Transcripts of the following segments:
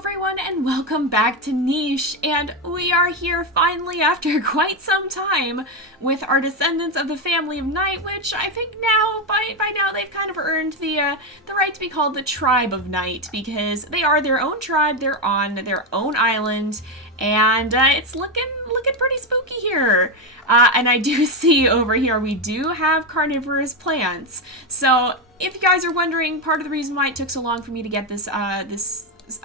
everyone, and welcome back to Niche, and we are here finally after quite some time with our descendants of the family of Night, which I think now, by now, they've kind of earned the right to be called the Tribe of Night, because they are their own tribe, they're on their own island, and it's looking pretty spooky here. And I do see over here we do have carnivorous plants, so if you guys are wondering, part of the reason why it took so long for me to get this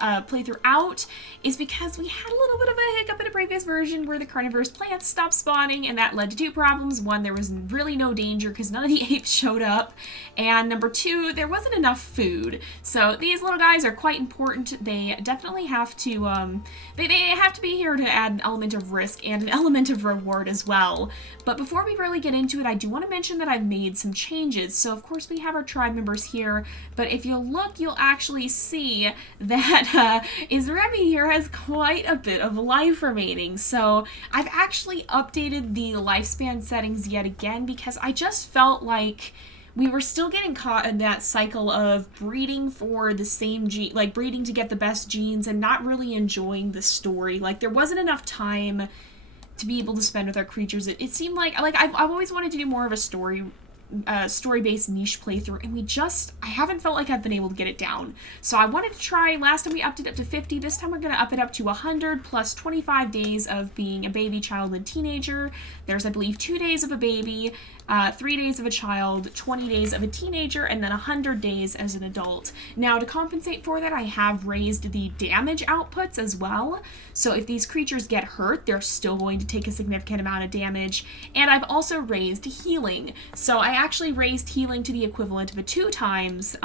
playthrough out is because we had a little bit of a hiccup in a previous version where the carnivorous plants stopped spawning, and that led to two problems. One, there was really no danger because none of the apes showed up, and number two, there wasn't enough food. So these little guys are quite important. They definitely have to they have to be here to add an element of risk and an element of reward as well. But before we really get into it, I do want to mention that I've made some changes. So of course we have our tribe members here, but if you look, you'll actually see that Remy here has quite a bit of life remaining. So I've actually updated the lifespan settings yet again because I just felt like we were still getting caught in that cycle of breeding for the same gene, like breeding to get the best genes and not really enjoying the story. Like there wasn't enough time to be able to spend with our creatures. It seemed like I've always wanted to do more of a story-based niche playthrough, and I haven't felt like I've been able to get it down. So I wanted to try. Last time we upped it up to 50. This time we're going to up it up to 100 plus 25 days of being a baby, child, and teenager. There's, I believe, 2 days of a baby, 3 days of a child, 20 days of a teenager, and then 100 days as an adult. Now, to compensate for that, I have raised the damage outputs as well. So if these creatures get hurt, they're still going to take a significant amount of damage. And I've also raised healing. So I actually raised healing to the equivalent of a 2 times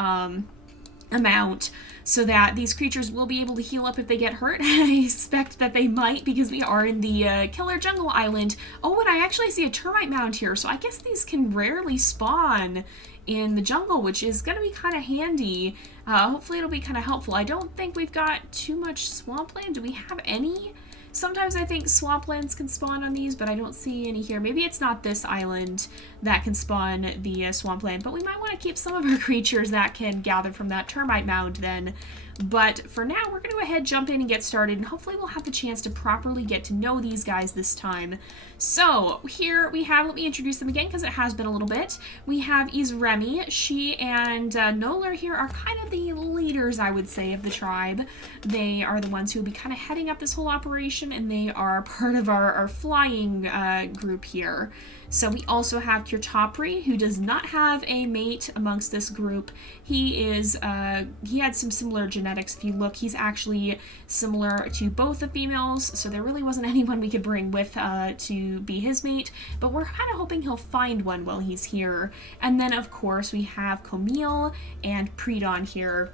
amount, so that these creatures will be able to heal up if they get hurt. I expect that they might, because we are in the killer jungle island. Oh, and I actually see a termite mound here, so I guess these can rarely spawn in the jungle, which is going to be kind of handy. Hopefully it'll be kind of helpful. I don't think we've got too much swampland. Do we have any? Sometimes I think swamplands can spawn on these, but I don't see any here. Maybe it's not this island that can spawn the swampland, but we might want to keep some of our creatures that can gather from that termite mound then. But for now, we're going to go ahead, jump in, and get started, and hopefully we'll have the chance to properly get to know these guys this time. So, here we have, let me introduce them again because it has been a little bit. We have Remy. She and Nolar here are kind of the leaders, I would say, of the tribe. They are the ones who will be kind of heading up this whole operation, and they are part of our flying group here. So we also have Kirtopri, who does not have a mate amongst this group. He had some similar genetics. If you look, he's actually similar to both the females, so there really wasn't anyone we could bring with to be his mate, but we're kind of hoping he'll find one while he's here. And then, of course, we have Camille and Predon here,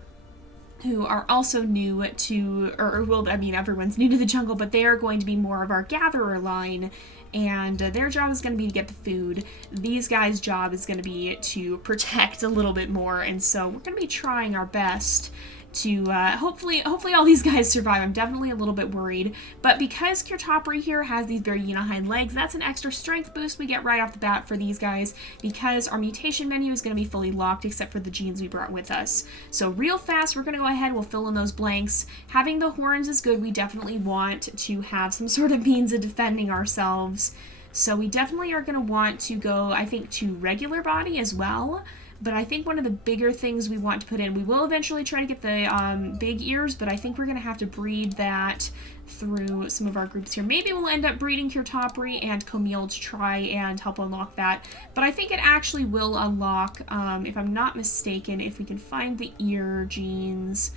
who are also new to, everyone's new to the jungle, but they are going to be more of our gatherer line, and their job is going to be to get the food. These guys' job is going to be to protect a little bit more, and so we're going to be trying our best to hopefully all these guys survive. I'm definitely a little bit worried, but because Kirtopri here has these Bergina hind legs, that's an extra strength boost we get right off the bat for these guys, because our mutation menu is going to be fully locked except for the genes we brought with us. So real fast, we're going to go ahead, we'll fill in those blanks. Having the horns is good. We definitely want to have some sort of means of defending ourselves, so we definitely are going to want to go, I think, to regular body as well. But I think one of the bigger things we want to put in, we will eventually try to get the big ears, but I think we're going to have to breed that through some of our groups here. Maybe we'll end up breeding Kirtopri and Camille to try and help unlock that. But I think it actually will unlock, if I'm not mistaken, if we can find the ear genes,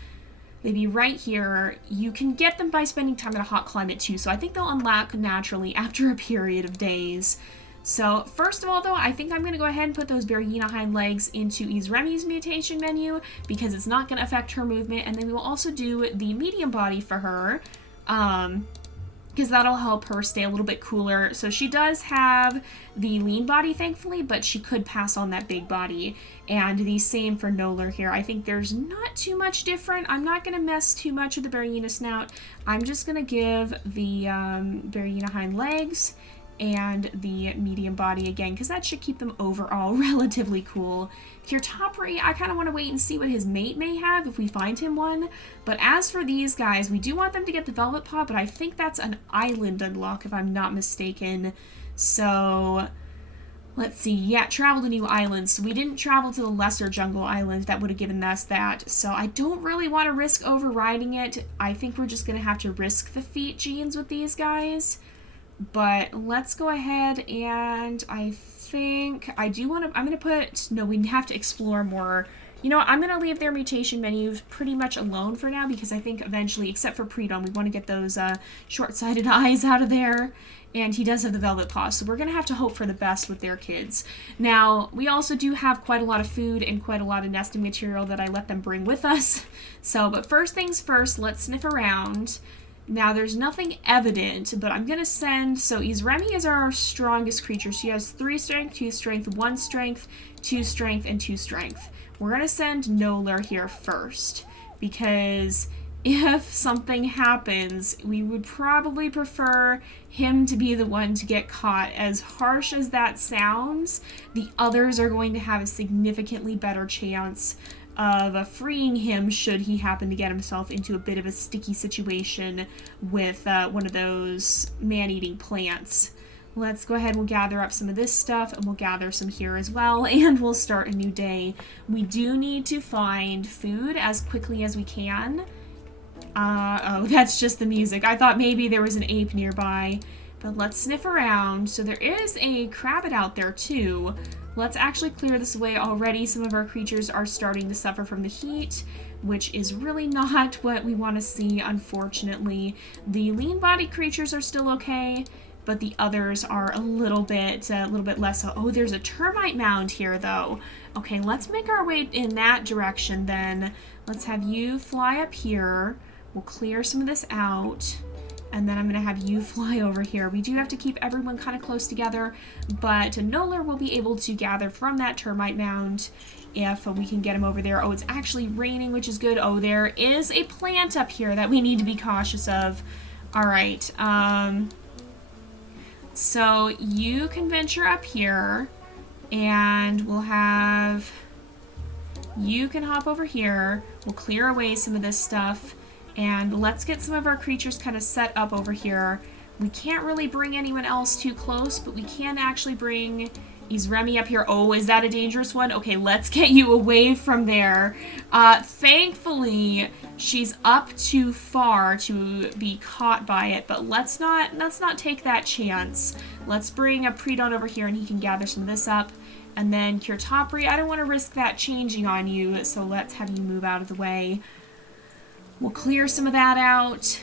they'd be right here. You can get them by spending time in a hot climate too, so I think they'll unlock naturally after a period of days. So, first of all, though, I think I'm going to go ahead and put those Bergina hind legs into Remy's mutation menu, because it's not going to affect her movement, and then we will also do the medium body for her, because that'll help her stay a little bit cooler. So she does have the lean body, thankfully, but she could pass on that big body. And the same for Nolar here. I think there's not too much different. I'm not going to mess too much with the Bergina snout. I'm just going to give the Bergina hind legs and the medium body again, because that should keep them overall relatively cool. Kirtopri, I kind of want to wait and see what his mate may have if we find him one. But as for these guys, we do want them to get the Velvet Paw, but I think that's an island unlock if I'm not mistaken. So let's see. Yeah, travel to new islands. So we didn't travel to the lesser jungle island. That would have given us that. So I don't really want to risk overriding it. I think we're just going to have to risk the feet genes with these guys. But let's go ahead and I think I do want to, I'm going to put, no, we have to explore more. You know what, I'm going to leave their mutation menus pretty much alone for now because I think eventually, except for Predon, we want to get those short-sighted eyes out of there. And he does have the Velvet Paw, so we're going to have to hope for the best with their kids. Now, we also do have quite a lot of food and quite a lot of nesting material that I let them bring with us. So, but first things first, let's sniff around. Now, there's nothing evident, but I'm going to send... So, Izremi is our strongest creature. She has 3 strength, 2 strength, 1 strength, 2 strength, and 2 strength. We're going to send Nolar here first, because if something happens, we would probably prefer him to be the one to get caught. As harsh as that sounds, the others are going to have a significantly better chance of freeing him should he happen to get himself into a bit of a sticky situation with one of those man-eating plants. Let's go ahead, we'll gather up some of this stuff, and we'll gather some here as well, and we'll start a new day. We do need to find food as quickly as we can. Oh, that's just the music. I thought maybe there was an ape nearby, but let's sniff around. So there is a crabbit out there too. Let's actually clear this away already. Some of our creatures are starting to suffer from the heat, which is really not what we want to see, unfortunately. The lean-bodied creatures are still okay, but the others are a little bit less so. Oh, there's a termite mound here, though. Okay, let's make our way in that direction, then. Let's have you fly up here. We'll clear some of this out. And then I'm going to have you fly over here. We do have to keep everyone kind of close together, but Nolar will be able to gather from that termite mound if we can get him over there. Oh, it's actually raining, which is good. Oh, there is a plant up here that we need to be cautious of. All right. So you can venture up here, and we'll have... You can hop over here. We'll clear away some of this stuff. And let's get some of our creatures kind of set up over here. We can't really bring anyone else too close, but we can actually bring Izremi up here. Oh, is that a dangerous one? Okay, let's get you away from there. Thankfully, she's up too far to be caught by it, but let's not take that chance. Let's bring a Predon over here, and he can gather some of this up. And then Kirtopri, I don't want to risk that changing on you, so let's have you move out of the way. We'll clear some of that out.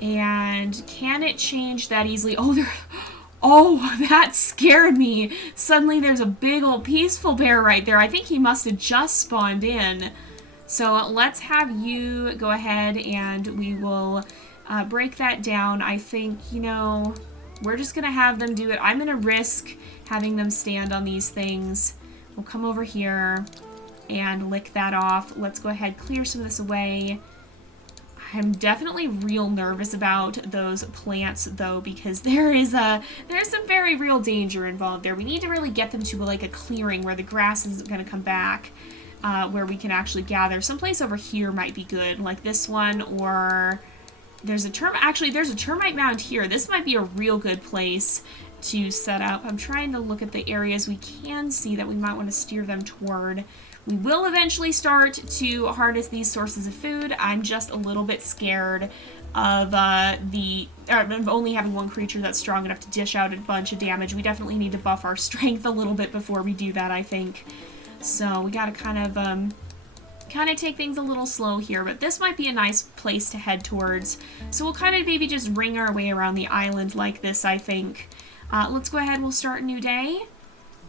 And can it change that easily? Oh, that scared me. Suddenly there's a big old peaceful bear right there. I think he must have just spawned in. So let's have you go ahead and we will break that down. I think, you know, we're just going to have them do it. I'm going to risk having them stand on these things. We'll come over here and lick that off. Let's go ahead, clear some of this away. I'm definitely real nervous about those plants, though, because there's some very real danger involved there. We need to really get them to like a clearing where the grass isn't going to come back, where we can actually gather. Someplace over here might be good, like this one, or there's a termite mound here. This might be a real good place to set up. I'm trying to look at the areas we can see that we might want to steer them toward. We will eventually start to harness these sources of food. I'm just a little bit scared of only having one creature that's strong enough to dish out a bunch of damage. We definitely need to buff our strength a little bit before we do that, I think. So we gotta kind of take things a little slow here, but this might be a nice place to head towards. So we'll kind of maybe just ring our way around the island like this, I think. Let's go ahead, we'll start a new day.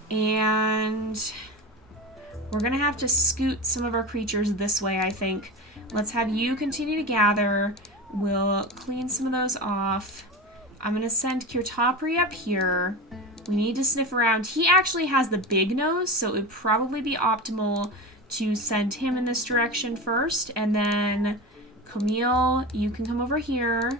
And we're going to have to scoot some of our creatures this way, I think. Let's have you continue to gather. We'll clean some of those off. I'm going to send Kirtopri up here. We need to sniff around. He actually has the big nose, so it would probably be optimal to send him in this direction first. And then, Camille, you can come over here.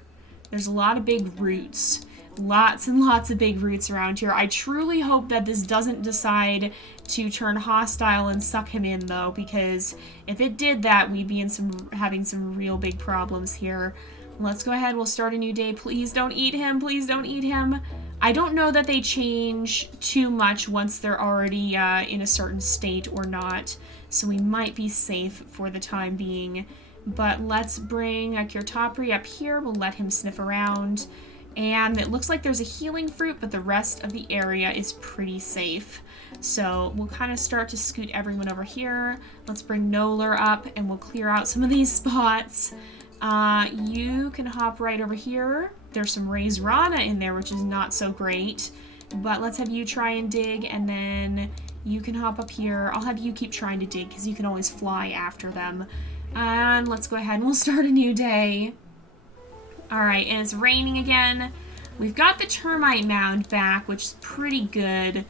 There's a lot of big roots. Lots and lots of big roots around here. I truly hope that this doesn't decide to turn hostile and suck him in, though, because if it did that, we'd be having some real big problems here. Let's go ahead. We'll start a new day. Please don't eat him. Please don't eat him. I don't know that they change too much once they're already in a certain state or not, so we might be safe for the time being. But let's bring Kirtopri up here. We'll let him sniff around. And it looks like there's a healing fruit, but the rest of the area is pretty safe. So we'll kind of start to scoot everyone over here. Let's bring Nolar up, and we'll clear out some of these spots. You can hop right over here. There's some raised rana in there, which is not so great. But let's have you try and dig, and then you can hop up here. I'll have you keep trying to dig, because you can always fly after them. And let's go ahead and we'll start a new day. Alright, and it's raining again. We've got the termite mound back, which is pretty good.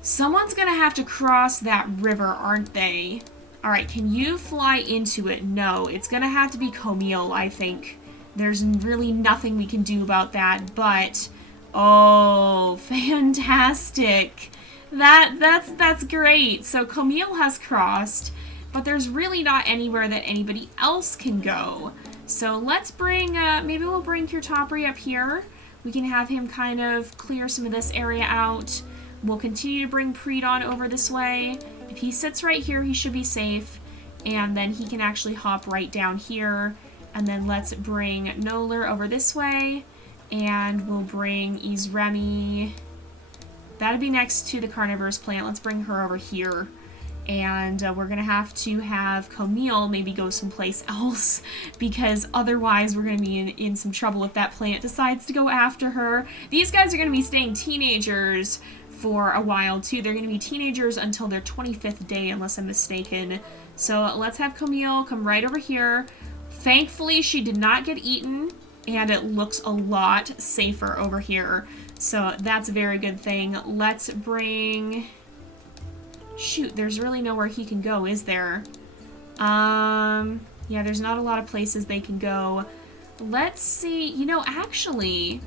Someone's gonna have to cross that river, aren't they? Alright, can you fly into it? No, it's gonna have to be Camille, I think. There's really nothing we can do about that, but... Oh, fantastic. That's great. So Camille has crossed, but there's really not anywhere that anybody else can go. So let's bring, maybe we'll bring Kirtopri up here. We can have him kind of clear some of this area out. We'll continue to bring Predon over this way. If he sits right here, he should be safe. And then he can actually hop right down here. And then let's bring Nolar over this way. And we'll bring Izremi. That'd be next to the carnivorous plant. Let's bring her over here. And we're going to have Camille maybe go someplace else, because otherwise we're going to be in some trouble if that plant decides to go after her. These guys are going to be staying teenagers for a while, too. They're going to be teenagers until their 25th day, unless I'm mistaken. So let's have Camille come right over here. Thankfully, she did not get eaten, and it looks a lot safer over here. So that's a very good thing. Let's bring... Shoot, there's really nowhere he can go, is there? Yeah, there's not a lot of places they can go. Let's see. You know, actually,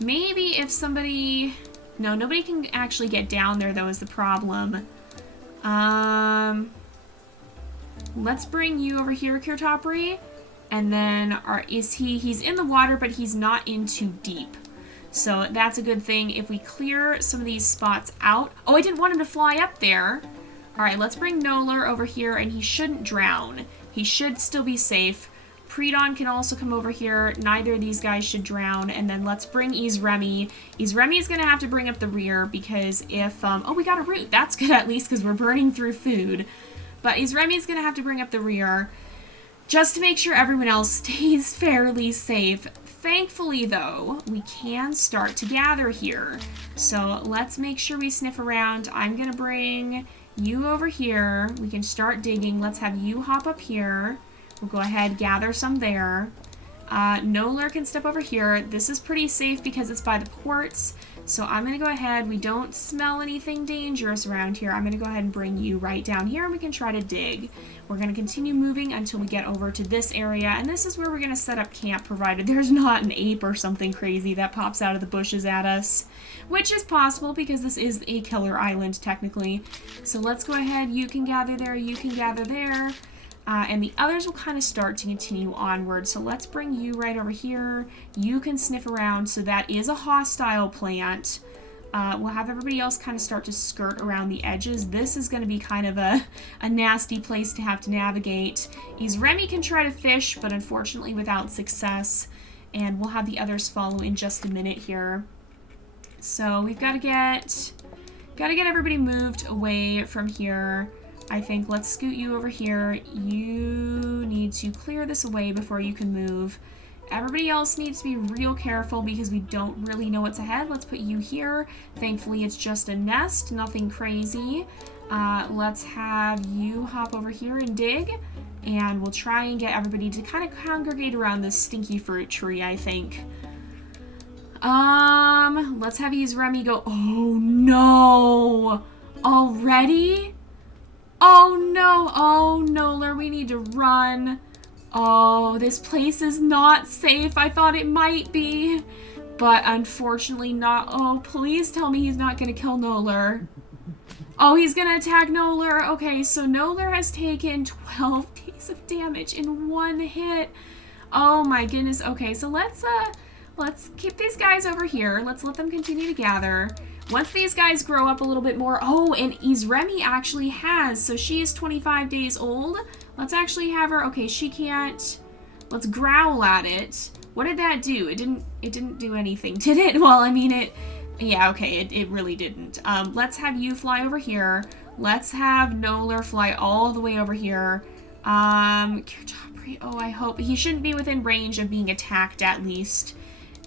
maybe if somebody... No, nobody can actually get down there, though, is the problem. Let's bring you over here, Kirtopri. And then, he's in the water, but he's not in too deep. So that's a good thing. If we clear some of these spots out... Oh, I didn't want him to fly up there. Alright, let's bring Nolar over here, and he shouldn't drown. He should still be safe. Predon can also come over here. Neither of these guys should drown. And then let's bring Izremi. Izremi is going to have to bring up the rear, because if... oh, we got a root. That's good, at least, because we're burning through food. But Izremi is going to have to bring up the rear, just to make sure everyone else stays fairly safe. Thankfully, though, we can start to gather here. So let's make sure we sniff around. I'm going to bring you over here. We can start digging. Let's have you hop up here. We'll go ahead, gather some there. Nolar can step over here. This is pretty safe because it's by the quartz. So I'm going to go ahead. We don't smell anything dangerous around here. I'm going to go ahead and bring you right down here, and we can try to dig. We're going to continue moving until we get over to this area, and this is where we're going to set up camp, provided there's not an ape or something crazy that pops out of the bushes at us, which is possible because this is a killer island, technically. So let's go ahead. You can gather there. You can gather there. And the others will kind of start to continue onward. So let's bring you right over here. You can sniff around. So that is a hostile plant. We'll have everybody else kind of start to skirt around the edges. This is going to be kind of a nasty place to have to navigate. Izremi can try to fish, but unfortunately without success. And we'll have the others follow in just a minute here. So we've got to get everybody moved away from here. I think let's scoot you over here. You need to clear this away before you can move. Everybody else needs to be real careful because we don't really know what's ahead. Let's put you here. Thankfully, it's just a nest, nothing crazy. Let's have you hop over here and dig. And we'll try and get everybody to kind of congregate around this stinky fruit tree, I think. Let's have Izremi go. Oh, no. Already? Oh no, Nolar, we need to run. Oh, this place is not safe. I thought it might be, but unfortunately not. Oh, please tell me he's not gonna kill Nolar. Oh, he's gonna attack Nolar. Okay, so Nolar has taken 12 days of damage in one hit. Oh my goodness. Okay, so let's keep these guys over here. Let's let them continue to gather. Once these guys grow up a little bit more. Oh, and Izremi actually has, so she is 25 days old. Let's actually have her. Okay, she can't. Let's growl at it. What did that do? It didn't do anything, did it? Well, I mean, yeah, okay, it really didn't. Let's have you fly over here. Let's have Nolar fly all the way over here. Kirtopri, oh, I hope. He shouldn't be within range of being attacked, at least.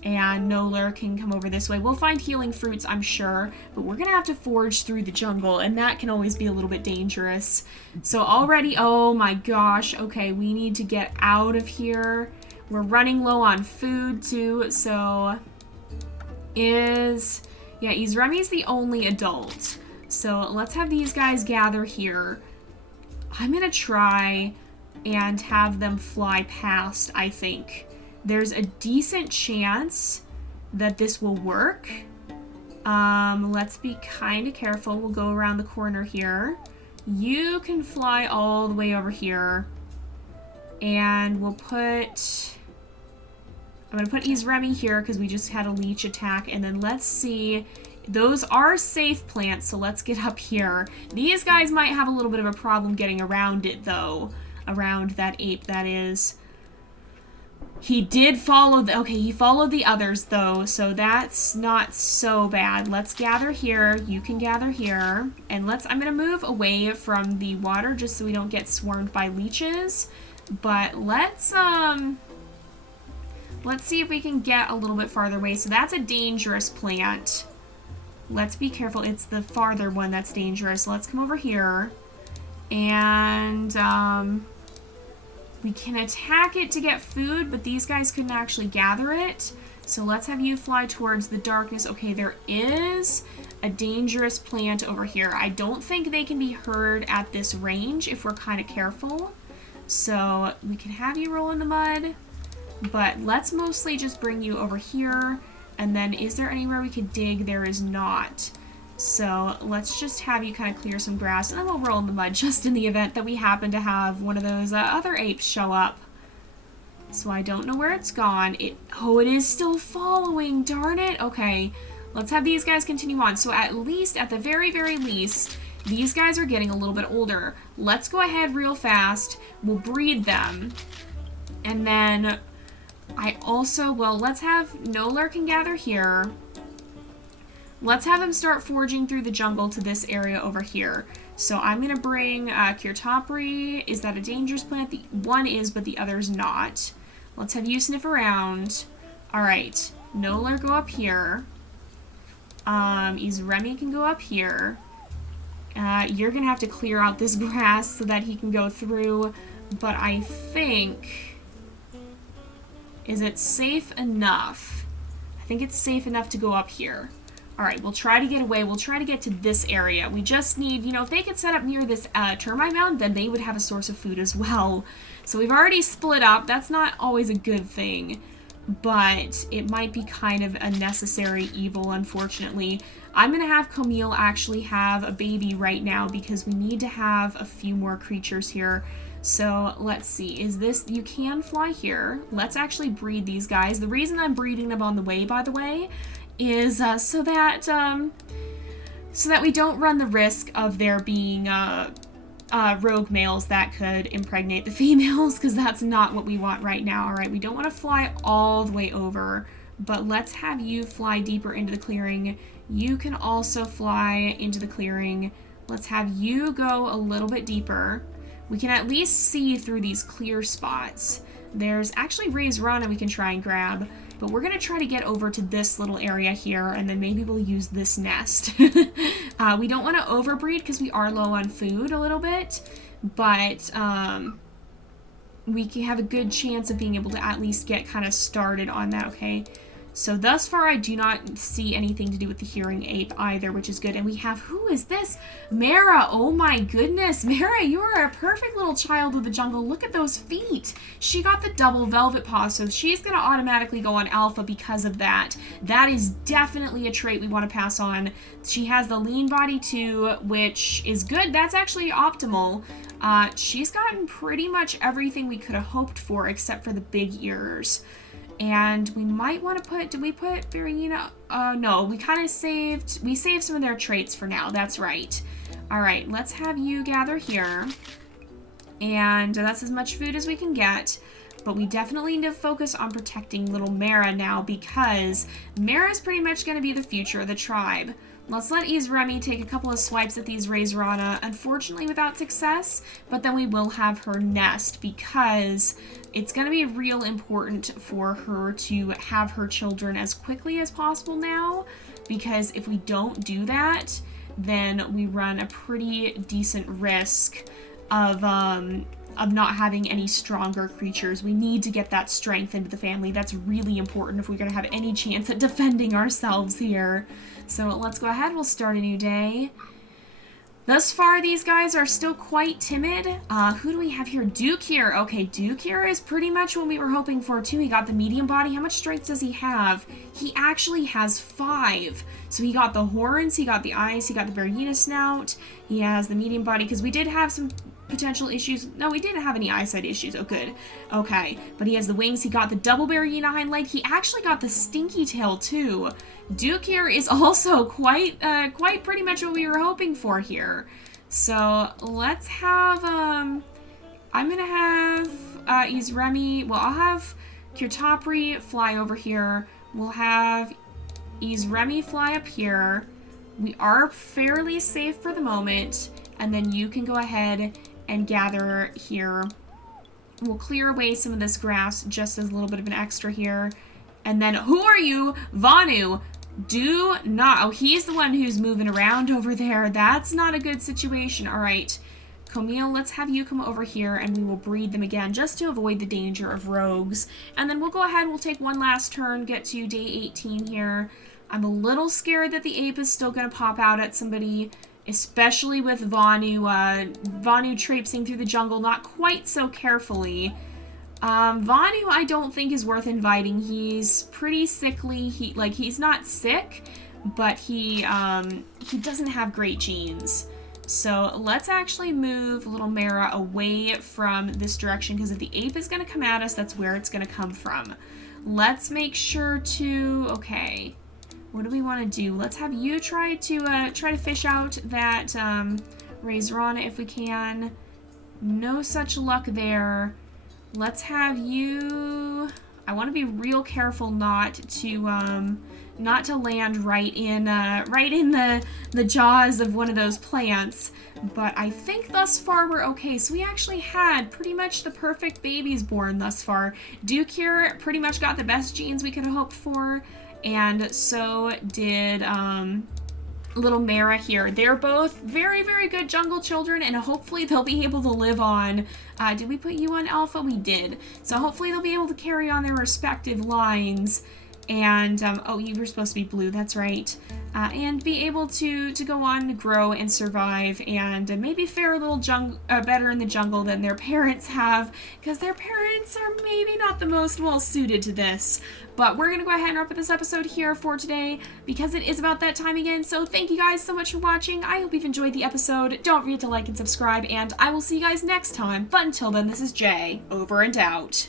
And Nolar can come over this way. We'll find healing fruits, I'm sure, but we're gonna have to forge through the jungle, and that can always be a little bit dangerous. So already, oh my gosh, okay, we need to get out of here. We're running low on food, too, so yeah, Izremi's the only adult. So let's have these guys gather here. I'm gonna try and have them fly past, I think. There's a decent chance that this will work. Let's be kind of careful. We'll go around the corner here. You can fly all the way over here. And we'll put... I'm going to put Izremi here because we just had a leech attack. And then let's see... Those are safe plants, so let's get up here. These guys might have a little bit of a problem getting around it, though. Around that ape, that is... He did follow he followed the others though, so that's not so bad. Let's gather here. You can gather here. And I'm gonna move away from the water just so we don't get swarmed by leeches. But let's see if we can get a little bit farther away. So that's a dangerous plant. Let's be careful. It's the farther one that's dangerous. Let's come over here. And we can attack it to get food, but these guys couldn't actually gather it. So let's have you fly towards the darkness. Okay, there is a dangerous plant over here. I don't think they can be heard at this range if we're kind of careful. So we can have you roll in the mud, but let's mostly just bring you over here. And then is there anywhere we could dig? There is not. So let's just have you kind of clear some grass, and then we'll roll in the mud just in the event that we happen to have one of those other apes show up. So I don't know where it's gone. Oh, it is still following, darn it. Okay, let's have these guys continue on. So at the very, very least, these guys are getting a little bit older. Let's go ahead real fast. We'll breed them. And then let's have Nolar can gather here. Let's have them start forging through the jungle to this area over here. So I'm going to bring Kirtopri. Is that a dangerous plant? The one is, but the other's not. Let's have you sniff around. Alright, Nolar go up here. Izremi can go up here. You're going to have to clear out this grass so that he can go through. But I think... Is it safe enough? I think it's safe enough to go up here. Alright, we'll try to get away. We'll try to get to this area. We just need, if they could set up near this termite mound, then they would have a source of food as well. So we've already split up. That's not always a good thing, but it might be kind of a necessary evil, unfortunately. I'm going to have Camille actually have a baby right now because we need to have a few more creatures here. So let's see, you can fly here. Let's actually breed these guys. The reason I'm breeding them on the way, by the way, is so that we don't run the risk of there being rogue males that could impregnate the females, because that's not what we want right now. All right, we don't want to fly all the way over, but let's have you fly deeper into the clearing. You can also fly into the clearing. Let's have you go a little bit deeper. We can at least see through these clear spots. There's actually Ray's Run we can try and grab, but we're going to try to get over to this little area here, and then maybe we'll use this nest. We don't want to overbreed because we are low on food a little bit, but we can have a good chance of being able to at least get kind of started on that, okay? So thus far, I do not see anything to do with the hearing ape either, which is good. And we have, who is this? Mara. Oh my goodness. Mara, you are a perfect little child of the jungle. Look at those feet. She got the double velvet paw, so she's going to automatically go on alpha because of that. That is definitely a trait we want to pass on. She has the lean body too, which is good. That's actually optimal. She's gotten pretty much everything we could have hoped for except for the big ears. And we might want to put, did we put Berina? No, we kind of saved some of their traits for now. That's right. All right, let's have you gather here. And that's as much food as we can get. But we definitely need to focus on protecting little Mara now because Mara's pretty much going to be the future of the tribe. Let's let Izremi take a couple of swipes at these Razorana, unfortunately without success, but then we will have her nest because it's going to be real important for her to have her children as quickly as possible now, because if we don't do that, then we run a pretty decent risk of not having any stronger creatures. We need to get that strength into the family. That's really important if we're going to have any chance at defending ourselves here. So let's go ahead. We'll start a new day. Thus far, these guys are still quite timid. Who do we have here? Duke here. Okay, Duke here is pretty much what we were hoping for, too. He got the medium body. How much strength does he have? He actually has 5. So he got the horns, he got the eyes, he got the Berina snout. He has the medium body, because we did have some potential issues. No, we didn't have any eyesight issues. Oh, good. Okay, but he has the wings. He got the double Berina hind leg. He actually got the stinky tail, too. Duke here is also quite pretty much what we were hoping for here. So let's have, I'm gonna have Izremi, well, I'll have Kirtopri fly over here. We'll have Izremi fly up here. We are fairly safe for the moment, and then you can go ahead and gather here. We'll clear away some of this grass just as a little bit of an extra here. And then, who are you? Vanu. Do not. Oh, he's the one who's moving around over there. That's not a good situation. All right. Camille, let's have you come over here and we will breed them again just to avoid the danger of rogues. And then we'll go ahead, we'll take one last turn, get to day 18 here. I'm a little scared that the ape is still going to pop out at somebody, especially with Vanu traipsing through the jungle not quite so carefully. Vanu I don't think is worth inviting. He's pretty sickly. He's not sick, but he doesn't have great genes. So let's actually move little Mara away from this direction, because if the ape is going to come at us, that's where it's going to come from. Let's make sure to, okay, what do we want to do? Let's have you try to fish out that Razorana if we can. No such luck there. Let's have you, I want to be real careful not to land right in the jaws of one of those plants, but I think thus far we're okay. So we actually had pretty much the perfect babies born thus far. Duke here pretty much got the best genes we could have hoped for, and so did little Mara here. They're both very, very good jungle children, and hopefully they'll be able to live on. Did we put you on alpha? We did. So hopefully they'll be able to carry on their respective lines. And, oh, you were supposed to be blue, that's right. And be able to go on to grow and survive, and maybe fare a little better in the jungle than their parents have, because their parents are maybe not the most well suited to this. But we're going to go ahead and wrap up this episode here for today, because it is about that time again. So thank you guys so much for watching. I hope you've enjoyed the episode. Don't forget to like and subscribe, and I will see you guys next time. But until then, this is Jay, over and out.